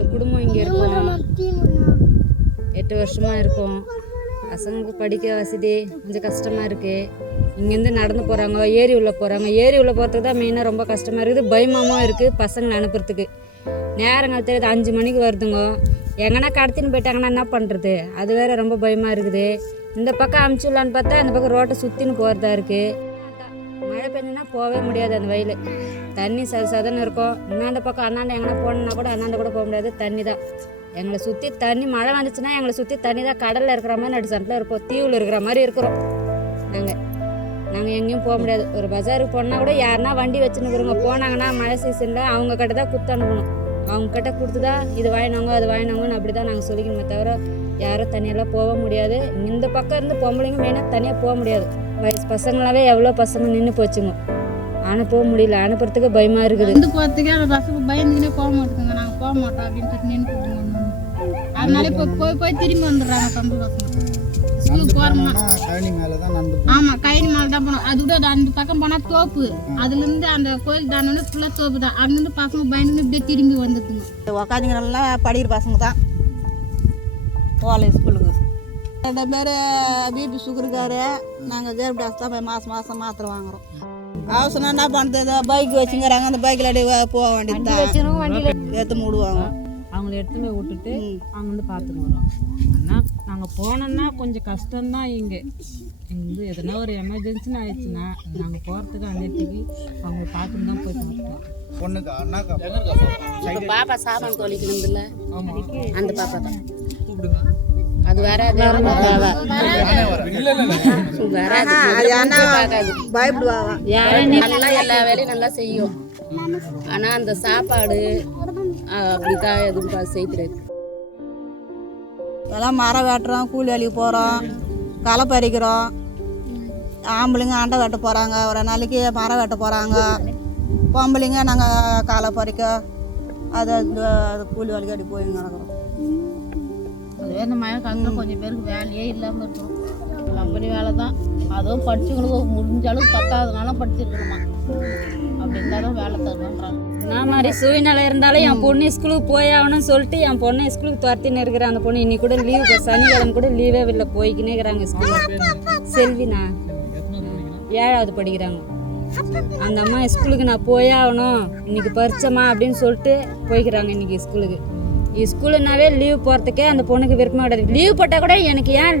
இந்த குடும்பம் இங்கே இருக்கும், 8 வருஷமாக இருக்கும். பசங்களுக்கு படிக்க வசதி கொஞ்சம் கஷ்டமாக இருக்குது. இங்கேருந்து நடந்து போகிறாங்க, ஏரி உள்ள போகிறாங்க. ஏரி உள்ள போகிறதுக்கு தான் மெயினாக ரொம்ப கஷ்டமாக இருக்குது. பயமாகவும் இருக்குது பசங்களை அனுப்புறதுக்கு. நேரங்கள் தெரியுது, 5 மணிக்கு வருதுங்க. எங்கன்னா கடத்தின்னு போயிட்டாங்கன்னா என்ன பண்ணுறது? அது வேறு ரொம்ப பயமாக இருக்குது. இந்த பக்கம் அமுச்சிடலான்னு பார்த்தா இந்த பக்கம் ரோட்டை சுற்றின்னு போகிறதா இருக்குது. மழை பெஞ்சுன்னா போகவே முடியாது. அந்த வயல் தண்ணி சதன்னு இருக்கும். இன்னாண்ட பக்கம் அண்ணாண்ட எங்கன்னா போகணுன்னா கூட அண்ணாண்ட கூட போக முடியாது, தண்ணி தான். எங்களை சுற்றி தண்ணி, மழை வந்துச்சுன்னா எங்களை சுற்றி தண்ணி தான். கடலில் இருக்கிற மாதிரி நடு சண்டில் இருப்போம், தீவில் இருக்கிற மாதிரி இருக்கிறோம். நாங்கள் எங்கேயும் போக முடியாது. ஒரு பஜாருக்கு போனால் கூட யாருன்னா வண்டி வச்சுன்னுக்குறவங்க போனாங்கன்னா மழை சீசனில் அவங்க கிட்ட தான் குத்து அனுப்பணும். அவங்க கிட்ட கொடுத்து தான் இது வாங்கினாங்க அது வாங்கினாங்கன்னு அப்படி தான் நாங்கள் சொல்லிக்கணுமே தவிர யாரும் தனியெல்லாம் போக முடியாது. இந்த பக்கம் இருந்து பொம்பளைங்க மெயினாக தனியாக போக முடியாது. வயசு பசங்களாவே எவ்வளோ பசங்க நின்று போச்சுங்க. அனுப்ப முடியல, அனுப்புறதுக்கு பயமாக இருக்குது. வந்து போகிறதுக்கே அந்த பசங்க பயந்துக்கினே போக மாட்டேங்குங்க. நாங்கள் போக மாட்டோம் அப்படின்ட்டு நின்று அதனால இப்போ போய் திரும்பி வந்துடுறாங்க தம்பி பசங்க. ஸ்கூலுக்கு போகிறோம்னா ஆமாம் கழனி மேலே தான் போனோம். அது கூட அந்த பக்கம் போனால் தோப்பு, அதுலேருந்து அந்த கோயில் தானே ஃபுல்லாக தோப்பு தான். அங்கேருந்து பசங்க பயந்துன்னு இப்படியே திரும்பி வந்துட்டுங்க. உக்காந்துங்க நல்லா படிக்கிற பசங்க தான் போகல ஸ்கூலுக்கு. 2 பேர் பிபி சுகருக்காரு. நாங்கள் கேர்பிடாஸ் தான் போய் மாதம் மாத்திரை வாங்குறோம். அவசரம் என்ன பண்ணுறது, பைக் வச்சுங்கிறாங்க, அந்த பைக்கில் அடி போக வேண்டியது தான். வண்டியில் எடுத்து விடுவாங்க. அவங்கள எடுத்துமே விட்டுட்டு அவங்க வந்து பார்த்துட்டு வரோம். ஆனால் நாங்கள் போனோன்னா கொஞ்சம் கஷ்டம்தான். இங்கே வந்து எதனா ஒரு எமர்ஜென்சின்னு ஆயிடுச்சுன்னா நாங்கள் போகிறதுக்கு அன்னைக்கு அவங்க பார்த்துட்டு தான் போய் பார்த்துட்டோம். இப்போ பாப்பா சாப்பாடு தோழிக்கணும்ல, அந்த பாப்பா தான் அது வேற பயப்படுவாங்க. நல்லா எல்லா வேலையும் நல்லா செய்யும். ஆனால் அந்த சாப்பாடு அப்படிதான் எதுவும் செய்கிறது. எல்லாம் மரம் வெட்டுறோம், கூலி வேலைக்கு போகிறோம், களை பறிக்கிறோம். ஆம்பளைங்க அண்டை வெட்ட போகிறாங்க, ஒரு நாளைக்கு மரம் வெட்ட போகிறாங்க. பொம்பளைங்க நாங்கள் களை பறிக்க அது கூலி வேலைக்கு அப்படி போய் நடக்கிறோம். அதுவே இந்த மழை காலத்தில் கொஞ்சம் பேருக்கு வேலையே இல்லாமல் இருக்கும். கம்பெனி வேலை தான். அதுவும் படிச்சவங்களுக்கு முடிஞ்ச அளவுக்கு 10வது நாளும் படிச்சிருக்கணுமா, அப்படி இருந்தாலும் வேலை தருவான்றாங்க. நான் மாதிரி சூழ்நிலை இருந்தாலும் என் பொண்ணு ஸ்கூலுக்கு போய் ஆகணும்னு சொல்லிட்டு என் பொண்ணை ஸ்கூலுக்கு துரத்தின்னு இருக்கிறேன். அந்த பொண்ணு இன்னைக்கு கூட லீவு, சனிக்கிழமை கூட லீவே இல்லை, போய்க்கினே இருக்கிறாங்க ஸ்கூலுக்கு. செல்வினா 7வது படிக்கிறாங்க. அந்த அம்மா ஸ்கூலுக்கு நான் போய் ஆகணும், இன்னைக்கு பரிச்சம்மா அப்படின்னு சொல்லிட்டு போய்க்கிறாங்க இன்னைக்கு ஸ்கூலுக்கு. ஸ்கூலுனாவே லீவ் போகிறதுக்கே அந்த பொண்ணுக்கு விருப்பமாக கிடையாது. லீவ் போட்டால் கூட எனக்கு ஏன்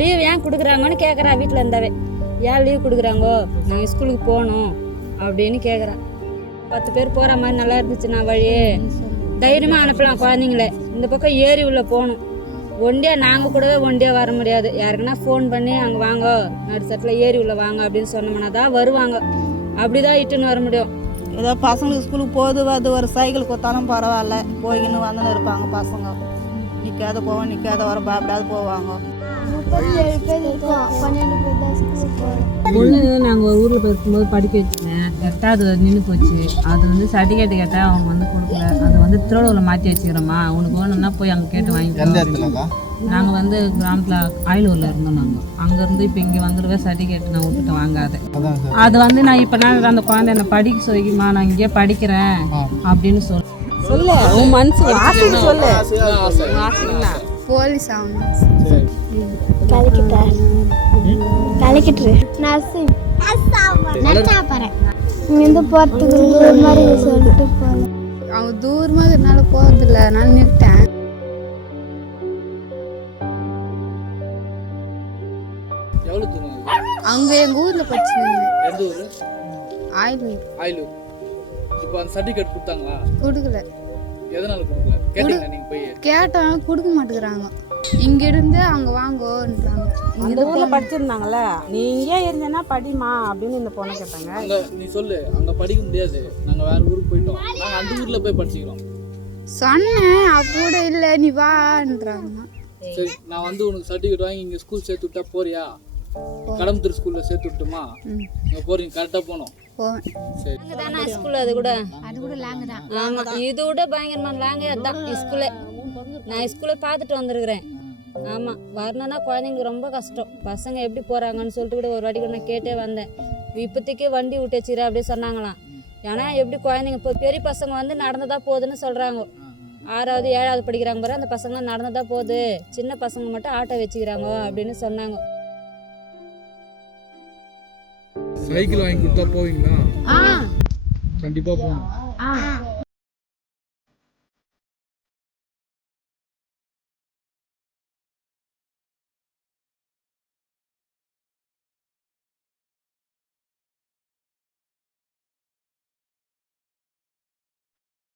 லீவ் ஏன் கொடுக்குறாங்கன்னு கேட்குறா. வீட்டில் இருந்தாவே ஏன் லீவ் கொடுக்குறாங்கோ, நாங்கள் ஸ்கூலுக்கு போகணும் அப்படின்னு கேட்குறா. 10 பேர் போகிற மாதிரி நல்லா இருந்துச்சுன்னா வழியே தைரியமாக அனுப்பலாம் குழந்தைங்கள. இந்த பக்கம் ஏரி உள்ள போகணும். ஒண்டியாக நாங்கள் கூடவே ஒண்டியாக வர முடியாது. யாருக்குன்னா ஃபோன் பண்ணி அங்கே வாங்க, நடு சட்டில் ஏரி உள்ள வாங்க அப்படின்னு சொன்னோம்னா தான் வருவாங்க. அப்படி தான் இட்டுன்னு வர முடியும். ஏதோ பசங்களுக்கு ஸ்கூலுக்கு போகுது ஒரு சைக்கிள் கொடுத்தாலும் பரவாயில்ல, போய்கின்னு வந்துன்னு இருப்பாங்க பசங்க. நிற்காத போவோம், நிற்காத வர பயப்படாது போவாங்க. 37 பேர் இருக்கோம், 12 பேர் தான் ஸ்கூலுக்கு போகிறோம். பொண்ணு நாங்கள் ஒரு ஊரில் போயிருக்கும்போது படிக்க வச்சுருந்தேன். 8வது நின்று போச்சு. அது வந்து சர்டிஃபிகேட் கேட்டால் அவங்க வந்து கொடுக்கல. அதை வந்து திருவள்ளூரில் மாற்றி வச்சுக்கிறோம்மா, உனக்கு வேணும்னா போய் அங்கே கேட்டு வாங்கிக்கலாம். நாங்கள் வந்து கிராமத்தில் ஆயிலூரில் இருந்தோம். நாங்கள் அங்கேருந்து இப்போ இங்கே வந்துடுவே சர்டிஃபிகேட் நான் விட்டுட்டு வாங்காத. அது வந்து நான் இப்போ நான் அந்த குழந்தை என்னை படிக்க சொல்லிக்குமா, நான் இங்கேயே படிக்கிறேன் அப்படின்னு சொல்லு. உன் மனசு சொல்லு. போலீஸ் ஆகணும், கலெக்டர், நர்சிங், இங்கேருந்து போகிறதுக்கு தூரமாக சொல்லிட்டு போகல. அவங்க தூரமாக இருக்கிறனால போகிறதில்ல, அதனால நிறுத்தேன். அவங்க எங்கள் ஊரில் படிச்சுருந்தாங்க. ஆயிலூர். இப்போ அந்த சர்டிஃபிகேட் கொடுத்தாங்களா? கொடுக்கல. எதனால கொடுக்கல? கேட்டீங்களா நீங்க போய்? கேட்டாலும் கொடுக்க மாட்டேங்கிறாங்க. இங்கிருந்து அங்கே வாங்கோன்றாங்க. அந்த ஊரில் படிச்சிருந்தாங்கல்ல, நீ இங்கே இருந்தேன்னா படிமா அப்படின்னு இந்த பொண்ணை கேட்டாங்க. அங்கே நீ சொல்லு, அங்கே படிக்க முடியாது, நாங்கள் வேற ஊருக்கு போயிட்டோம், நாங்கள் அந்த ஊரில் போய் படிச்சுக்கிறோம். சொன்னேன், அப்போட இல்லை நீ வான்றாங்க. சரி, நான் வந்து உனக்கு சர்டிஃபிகேட் வாங்கி இங்கே ஸ்கூல் சேர்த்து விட்டா போறியா? கடம்பத்தூர் ஸ்கூலில் சேர்த்து விட்டுமா? இங்கே போறீங்க, கரெக்டாக போகணும். சரி, ஸ்கூல் அது கூட லாங்கு தான். ஆமாம், இது விட பயங்கரமான லாங்கே அதுதான் ஸ்கூலு. நான் ஸ்கூலை பார்த்துட்டு வந்திருக்கிறேன். ஆமாம், வரணுன்னா குழந்தைங்களுக்கு ரொம்ப கஷ்டம். பசங்க எப்படி போகிறாங்கன்னு சொல்லிட்டு கூட ஒரு வாட்டி கூட நான் கேட்டே வந்தேன். இப்போதைக்கு வண்டி விட்டு வச்சுக்கிறேன் அப்படியே சொன்னாங்களாம். ஏன்னா எப்படி குழந்தைங்க இப்போ பெரிய பசங்க வந்து நடந்ததா போகுதுன்னு சொல்கிறாங்க. 6வது 7வது படிக்கிறாங்க பாரு, அந்த பசங்க நடந்து தான் போகுது, சின்ன பசங்க மட்டும் ஆட்டோ வச்சுக்கிறாங்க அப்படின்னு சொன்னாங்க. சைக்கிள் வாங்கி கொடுத்தா போவீங்களா? கண்டிப்பாக போகணும்.